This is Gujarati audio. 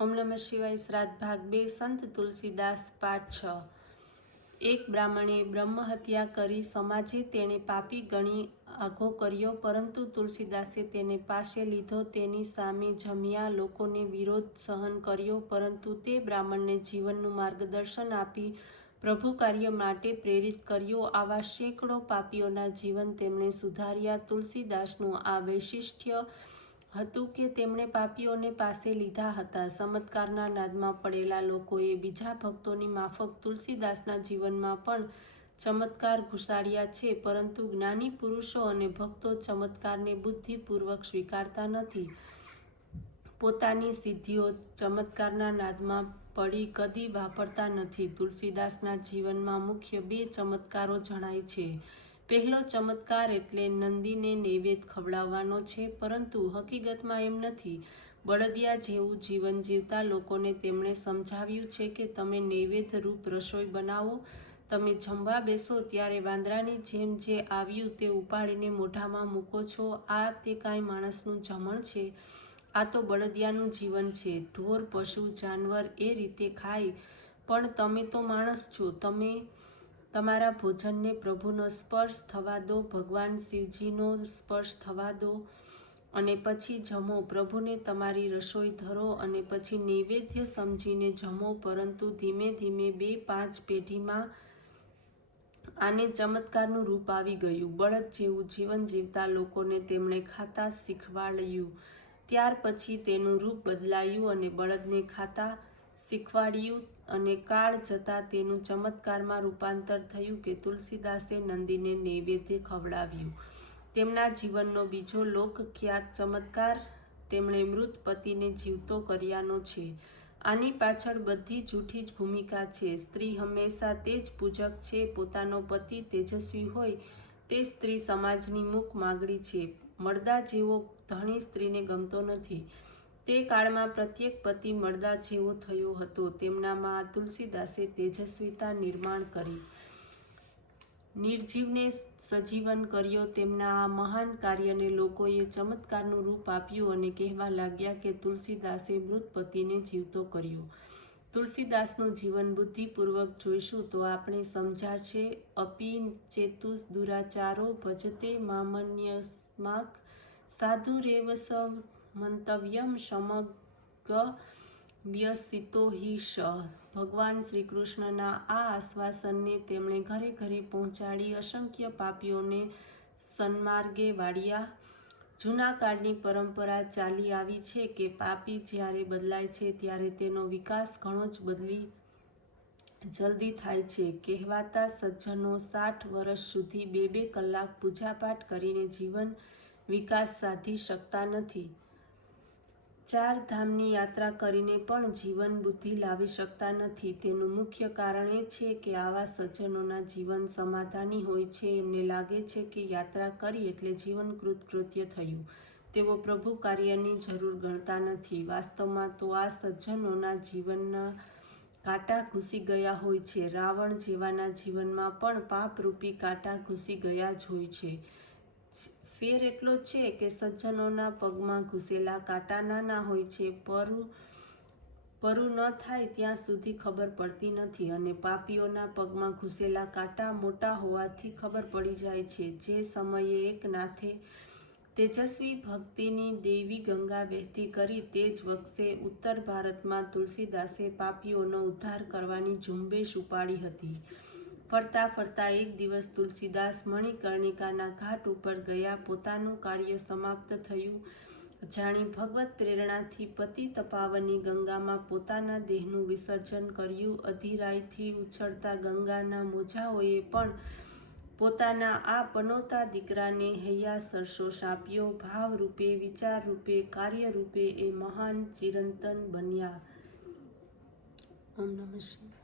ઓમ નમઃ શિવાય. શ્રાદ્ધ ભાગ 2. સંત તુલસીદાસ પાઠ 6. એક બ્રાહ્મણે બ્રહ્મહત્યા કરી સમાજે તેને પાપી ગણી આઘો કર્યો, પરંતુ તુલસીદાસે તેને પાસે લીધો. તેની સામે જમ્યા લોકોને વિરોધ સહન કર્યો, પરંતુ તે બ્રાહ્મણને જીવનનું માર્ગદર્શન આપી પ્રભુ કાર્ય માટે પ્રેરિત કર્યો. આવા સેંકડો પાપીઓના જીવન તેમણે સુધાર્યા. તુલસીદાસનું આ વૈશિષ્ટ્ય હતું કે તેમણે પાપીઓને પાસે લીધા હતા. ચમત્કારના નાદમાં પડેલા લોકોએ બીજા ભક્તોની માફક તુલસીદાસના જીવનમાં પણ ચમત્કાર ઘુસાડ્યા છે, પરંતુ જ્ઞાની પુરુષો અને ભક્તો ચમત્કારને બુદ્ધિપૂર્વક સ્વીકારતા નથી. પોતાની સિદ્ધિઓ ચમત્કારના નાદમાં પડી કદી વાપરતા નથી. તુલસીદાસના જીવનમાં મુખ્ય 2 ચમત્કારો જણાય છે. પહેલો ચમત્કાર એટલે નંદીને નૈવેદ્ય ખવડાવવાનો છે, પરંતુ હકીકતમાં એમ નથી. બળદિયા જેવું જીવન જીવતા લોકોને તેમણે સમજાવ્યું છે કે તમે નૈવેદ્ય રૂપ રસોઈ બનાવો. તમે જમવા બેસો ત્યારે વાંદરાની જેમ જે આવ્યું તે ઉપાડીને મોઢામાં મૂકો છો. તે કાંઈ માણસનું જમણ છે? આ તો બળદિયાનું જીવન છે. ઢોર, પશુ, જાનવર એ રીતે ખાય, પણ તમે તો માણસ છો. તમે તમારા ભોજનને પ્રભુનો સ્પર્શ થવા દો, ભગવાન શિવજીનો સ્પર્શ થવા દો અને પછી જમો. પ્રભુને તમારી રસોઈ ધરો અને પછી નૈવેદ્ય સમજીને જમો. પરંતુ ધીમે ધીમે 2-5 પેઢીમાં આને ચમત્કારનું રૂપ આવી ગયું. બળદ જેવું જીવન જીવતા લોકોને તેમણે ખાતા શીખવાડ્યું. ત્યાર પછી તેનું રૂપ બદલાયું અને બળદને ખાતા શીખવાડ્યું અને કાળ જતાં તેનું ચમત્કારમાં રૂપાંતર થયું કે તુલસીદાસે નંદીને નૈવેદ્ય ખવડાવ્યું. તેમના જીવનનો બીજો લોકખ્યાત ચમત્કાર તેમણે મૃત પતિને જીવતો કર્યાનો છે. આની પાછળ બધી જૂઠી જ ભૂમિકા છે. સ્ત્રી હંમેશા તે જ પૂજક છે. પોતાનો પતિ તેજસ્વી હોય તે સ્ત્રી સમાજની મુખ માગણી છે. મળદા જેવો ધણી સ્ત્રીને ગમતો નથી. તે કાળમાં પ્રત્યેક પતિ મળદા જેવો થયો હતો. તેમનામાં તુલસીદાસે તેજસ્વીતા નિર્માણ કરી, નિર્જીવને સજીવન કર્યો. તેમના આ મહાન કાર્યને લોકોએ ચમત્કારનું રૂપ આપ્યું અને કહેવા લાગ્યા કે તુલસીદાસે મૃત પતિને જીવતો કર્યો. તુલસીદાસનું જીવન બુદ્ધિપૂર્વક જોઈશું તો આપણે સમજાશે. અપી ચેતુસ દુરાચારો ભજતે મામન્યસ્માક સાધુરેવ સ મંતવ્યમ સમગ વ્યસિતો હિ સ. ભગવાન શ્રી કૃષ્ણના આ આશ્વાસનને તેમણે ઘરે ઘરે પહોંચાડી અસંખ્ય પાપીઓને સન્માર્ગે વાળ્યા. જૂના કાળની પરંપરા ચાલી આવી છે કે પાપી જ્યારે બદલાય છે ત્યારે તેનો વિકાસ ઘણો જલ્દી થાય છે. કહેવાતા સજ્જનો 60 વર્ષ સુધી 2-2 કલાક પૂજાપાઠ કરીને જીવન વિકાસ સાધી શકતા નથી. 4 ધામની યાત્રા કરીને પણ જીવન બુદ્ધિ લાવી શકતા નથી. તેનું મુખ્ય કારણ એ છે કે આવા સજ્જનોના જીવન સમાધાની હોય છે. એમને લાગે છે કે યાત્રા કરી એટલે જીવન કૃતકૃત્ય થયું. તેઓ પ્રભુ કાર્યની જરૂર ગણતા નથી. વાસ્તવમાં તો આ સજ્જનોના જીવનના કાંટા ઘૂસી ગયા હોય છે. રાવણ જેવાના જીવનમાં પણ પાપરૂપી કાંટા ઘૂસી ગયા જ હોય છે. ફેર એટલો છે કે સજ્જનોના પગમાં ઘૂસેલા કાંટા નાના હોય છે, પરું ન થાય ત્યાં સુધી ખબર પડતી નથી, અને પાપીઓના પગમાં ઘૂસેલા કાંટા મોટા હોવાથી ખબર પડી જાય છે. જે સમયે એક નાથે તેજસ્વી ભક્તિની દૈવી ગંગા વહેતી કરી તે જ વખતે ઉત્તર ભારતમાં તુલસીદાસે પાપીઓનો ઉદ્ધાર કરવાની ઝુંબેશ ઉપાડી હતી. ફરતા ફરતા એક દિવસ તુલસીદાસ મણિકર્ણિકાના ઘાટ ઉપર ગયા. પોતાનું કાર્ય સમાપ્ત થયું જાણી ભગવત પ્રેરણાથી પતિત પાવની ગંગામાં પોતાના દેહનું વિસર્જન કર્યું. અધીરાઈથી ઉછળતા ગંગાના મોજાઓએ પણ પોતાના આ પનોતા દીકરાને હૈયા સરસોશ આપ્યો. ભાવરૂપે, વિચારરૂપે, કાર્યરૂપે એ મહાન ચિરંતન બન્યા. ઓમ નમઃ શિવાય.